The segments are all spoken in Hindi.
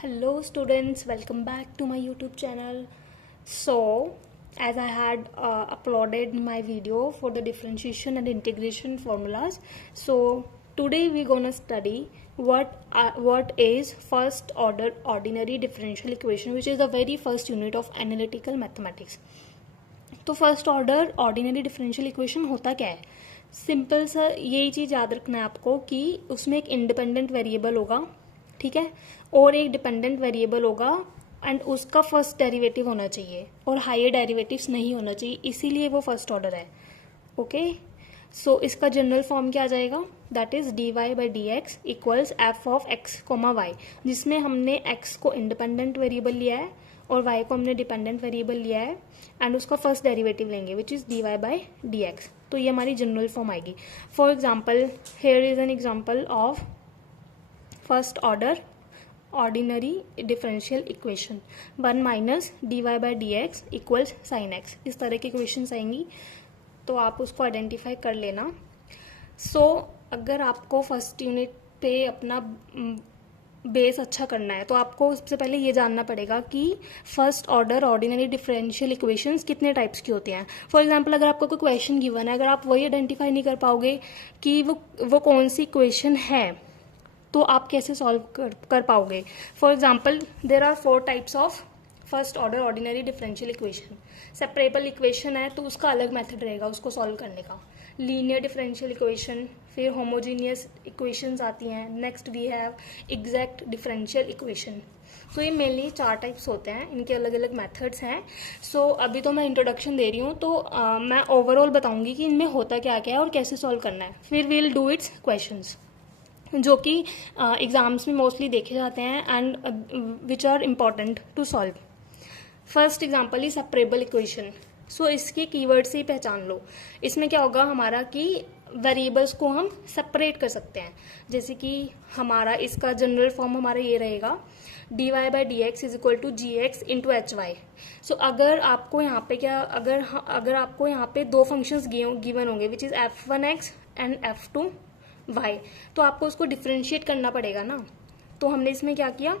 Hello students, welcome back to my YouTube channel. So as I had uploaded my video for the differentiation and integration formulas, so today we're gonna study what is first order ordinary differential equation, which is the very first unit of analytical mathematics. तो first order ordinary differential equation होता क्या है? सिंपल सा यही चीज़ याद रखना है आपको कि उसमें एक इंडिपेंडेंट वेरिएबल होगा, ठीक है, और एक डिपेंडेंट वेरिएबल होगा एंड उसका फर्स्ट डेरिवेटिव होना चाहिए और हायर डेरिवेटिव्स नहीं होना चाहिए, इसीलिए वो फर्स्ट ऑर्डर है. ओके, सो इसका जनरल फॉर्म क्या आ जाएगा? That is dy by D x equals f of x comma y, जिसमें हमने x को इंडिपेंडेंट वेरिएबल लिया है और y को हमने डिपेंडेंट वेरिएबल लिया है एंड उसका फर्स्ट डेरिवेटिव लेंगे which is dy by D x. तो ये हमारी जनरल फॉर्म आएगी. For example here is an example of first order ordinary differential equation 1 minus dy by D x equals sine x. इस तरह की इक्वेशन आएंगी तो आप उसको आइडेंटिफाई कर लेना. सो अगर आपको फर्स्ट यूनिट पे अपना बेस अच्छा करना है तो आपको सबसे पहले ये जानना पड़ेगा कि first order ordinary differential equations कितने टाइप्स की होती हैं. फॉर एग्जांपल अगर आपको कोई क्वेश्चन गिवन है, अगर आप वही आइडेंटिफाई नहीं कर पाओगे कि वो कौन सी इक्वेशन है तो आप कैसे सॉल्व कर पाओगे. For example there are 4 types of first order ordinary differential equation. Separable equation है तो उसका अलग मेथड रहेगा उसको सॉल्व करने का. लीनियर डिफरेंशियल इक्वेशन, फिर होमोजीनियस इक्वेशंस आती हैं. Next we have exact differential equation. तो ये मेनली 4 टाइप्स होते हैं, इनके अलग अलग मेथड्स हैं. सो अभी तो मैं इंट्रोडक्शन दे रही हूँ तो मैं ओवरऑल बताऊंगी कि इनमें होता क्या क्या है और कैसे सॉल्व करना है. फिर वील डू इट्स क्वेश्चंस जो कि एग्जाम्स में मोस्टली देखे जाते हैं and which are important to solve. First example is separable equation. So इसके कीवर्ड से ही पहचान लो. इसमें क्या होगा हमारा कि वेरिएबल्स को हम सेपरेट कर सकते हैं. जैसे कि हमारा इसका जनरल फॉर्म हमारा ये रहेगा dy by D X is equal to G X into H Y. So अगर आपको यहाँ पे अगर आपको यहाँ पे 2 फंक्शंस गिवन होंगे which is f1x and f2y, तो आपको उसको डिफ्रेंशिएट करना पड़ेगा ना. तो हमने इसमें क्या किया,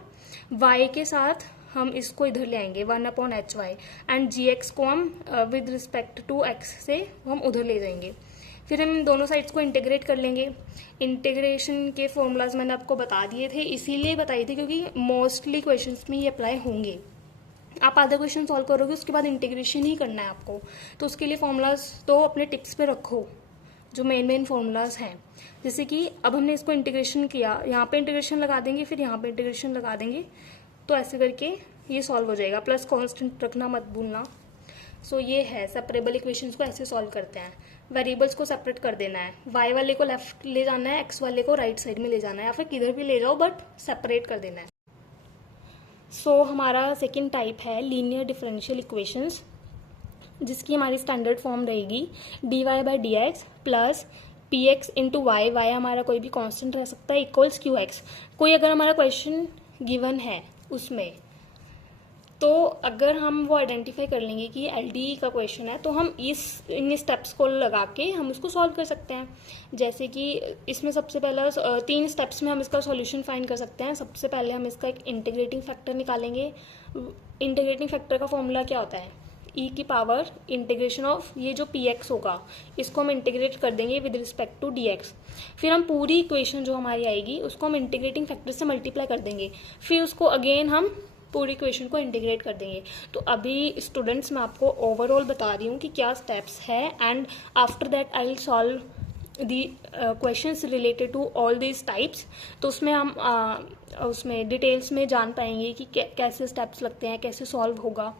y के साथ हम इसको इधर ले आएंगे 1/hy एंड gx को हम विद रिस्पेक्ट टू x से हम उधर ले जाएंगे. फिर हम दोनों साइड्स को इंटीग्रेट कर लेंगे. इंटीग्रेशन के फॉर्मूलाज मैंने आपको बता दिए थे, इसीलिए बताई थी क्योंकि मोस्टली क्वेश्चंस में ये अप्लाई होंगे. आप आधा क्वेश्चन सॉल्व करोगे उसके बाद इंटीग्रेशन ही करना है आपको, तो उसके लिए फॉर्मूलाज तो अपने टिप्स पे रखो जो मेन फॉर्मूलाज हैं. जैसे कि अब हमने इसको इंटीग्रेशन किया, यहाँ पे इंटीग्रेशन लगा देंगे फिर यहाँ पे इंटीग्रेशन लगा देंगे, तो ऐसे करके ये सॉल्व हो जाएगा. प्लस कांस्टेंट रखना मत भूलना. सो ये है सेपरेबल इक्वेशंस को ऐसे सॉल्व करते हैं. वेरिएबल्स को सेपरेट कर देना है. y वाले को लेफ्ट ले जाना है, x वाले को राइट साइड में ले जाना है, या फिर किधर भी ले जाओ बट सेपरेट कर देना है. सो हमारा सेकेंड टाइप है लीनियर डिफरेंशियल इक्वेशंस, जिसकी हमारी स्टैंडर्ड फॉर्म रहेगी dy by D x plus p x into y. Y हमारा कोई भी कांस्टेंट रह सकता है इक्वल्स क्यू एक्स. कोई अगर हमारा क्वेश्चन गिवन है उसमें, तो अगर हम वो आइडेंटिफाई कर लेंगे कि एलडीई का क्वेश्चन है तो हम इन स्टेप्स को लगा के हम उसको सॉल्व कर सकते हैं. जैसे कि इसमें सबसे पहला 3 स्टेप्स में हम इसका सॉल्यूशन फाइंड कर सकते हैं. सबसे पहले हम इसका एक इंटीग्रेटिंग फैक्टर निकालेंगे. इंटीग्रेटिंग फैक्टर का फॉर्मूला क्या होता है? ई की पावर इंटीग्रेशन ऑफ ये जो पी एक्स होगा इसको हम इंटीग्रेट कर देंगे with respect to d x. फिर हम पूरी इक्वेशन जो हमारी आएगी उसको हम इंटीग्रेटिंग फैक्टर से मल्टीप्लाई कर देंगे. फिर उसको अगेन हम पूरी इक्वेशन को इंटीग्रेट कर देंगे. तो अभी स्टूडेंट्स मैं आपको ओवरऑल बता रही हूँ कि क्या स्टेप्स है and after that I will solve the questions related to all these types. तो उसमें हम उसमें डिटेल्स में जान पाएंगे कि कैसे स्टेप्स लगते हैं, कैसे सॉल्व होगा.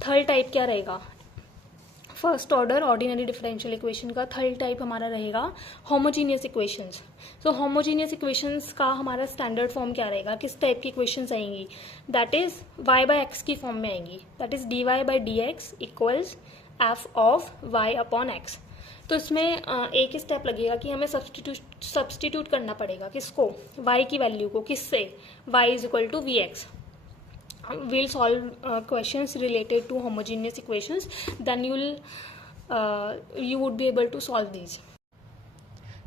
थर्ड टाइप क्या रहेगा? First order ordinary differential equation का थर्ड टाइप हमारा रहेगा होमोजीनियस इक्वेशंस. तो होमोजीनियस इक्वेशंस का हमारा स्टैंडर्ड फॉर्म क्या रहेगा, किस टाइप की इक्वेशंस आएंगी? That is y by x की फॉर्म में आएंगी. That is dy by D x equals f of y upon x. तो इसमें एक ही स्टेप लगेगा कि हमें सब्सटीट्यूट करना पड़ेगा. किसको? y की वैल्यू को. किससे? y is equal to v x. We'll solve questions related to homogeneous equations, then you would be able to solve these.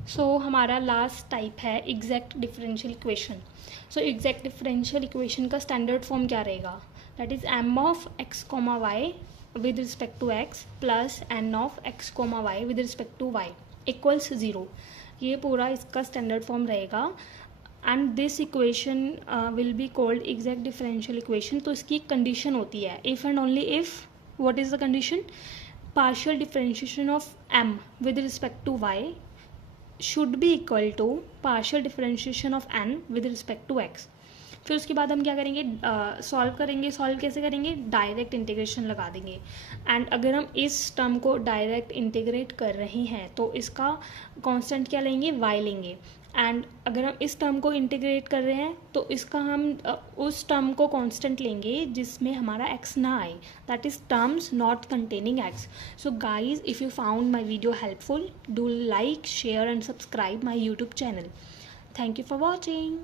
So हमारा लास्ट टाइप है exact differential equation. So exact differential equation का स्टैंडर्ड फॉर्म क्या रहेगा? That is m of x comma y with respect to x plus n of x comma y with respect to y equals 0. ये पूरा इसका स्टैंडर्ड फॉर्म रहेगा. And this equation will be called exact differential equation. तो इसकी कंडीशन होती है if and only if. What is the condition? Partial differentiation of m with respect to y should be equal to partial differentiation of n with respect to x. फिर उसके बाद हम क्या करेंगे? सॉल्व करेंगे. सॉल्व कैसे करेंगे? डायरेक्ट इंटीग्रेशन लगा देंगे. एंड अगर हम इस टर्म को डायरेक्ट इंटीग्रेट कर रहे हैं तो इसका कांस्टेंट क्या लेंगे? y लेंगे. एंड अगर हम इस टर्म को इंटीग्रेट कर रहे हैं तो इसका हम उस टर्म को कांस्टेंट लेंगे जिसमें हमारा x ना आए. That is terms not containing x. So guys, if you found my video helpful, do like, share and subscribe my YouTube channel. Thank you for watching.